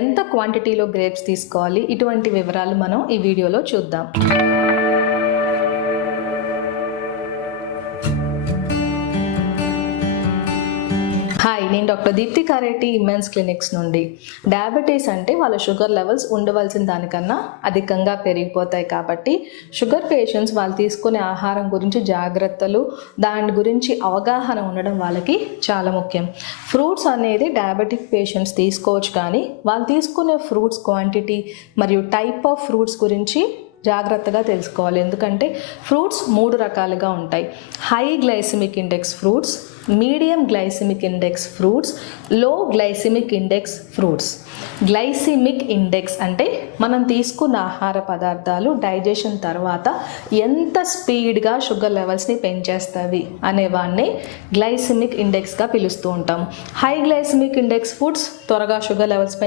ఎంత క్వాంటిటీలో గ్రేప్స్ తీసుకోవాలి, ఇటువంటి వివరాలు మనం ఈ వీడియోలో చూద్దాం. హాయ్, నేను డాక్టర్ దీప్తి కారేటి ఇమెన్స్ క్లినిక్స్ నుండి. డయాబెటీస్ అంటే వాళ్ళ షుగర్ లెవెల్స్ ఉండవలసిన దానికన్నా అధికంగా పెరిగిపోతాయి. కాబట్టి షుగర్ పేషెంట్స్ వాళ్ళు తీసుకునే ఆహారం గురించి జాగ్రత్తలు, దాని గురించి అవగాహన ఉండడం వాళ్ళకి చాలా ముఖ్యం. ఫ్రూట్స్ అనేది డయాబెటిక్ పేషెంట్స్ తీసుకోవచ్చు, కానీ వాళ్ళు తీసుకునే ఫ్రూట్స్ క్వాంటిటీ మరియు టైప్ ఆఫ్ ఫ్రూట్స్ గురించి జాగ్రత్తగా తెలుసుకోవాలి. ఎందుకంటే ఫ్రూట్స్ 3 రకాలుగా ఉంటాయి: high glycemic index fruits, medium glycemic index fruits, low glycemic index fruits. Glycemic index అంటే మనం తీసుకున్న ఆహార పదార్థాలు డైజెషన్ తర్వాత ఎంత స్పీడ్గా షుగర్ లెవెల్స్ని పెంచేస్తాయి అనేవాన్ని గ్లైసిమిక్ ఇండెక్స్గా పిలుస్తూ ఉంటాం. హై గ్లైసిమిక్ ఇండెక్స్ ఫుడ్స్ త్వరగా షుగర్ లెవెల్స్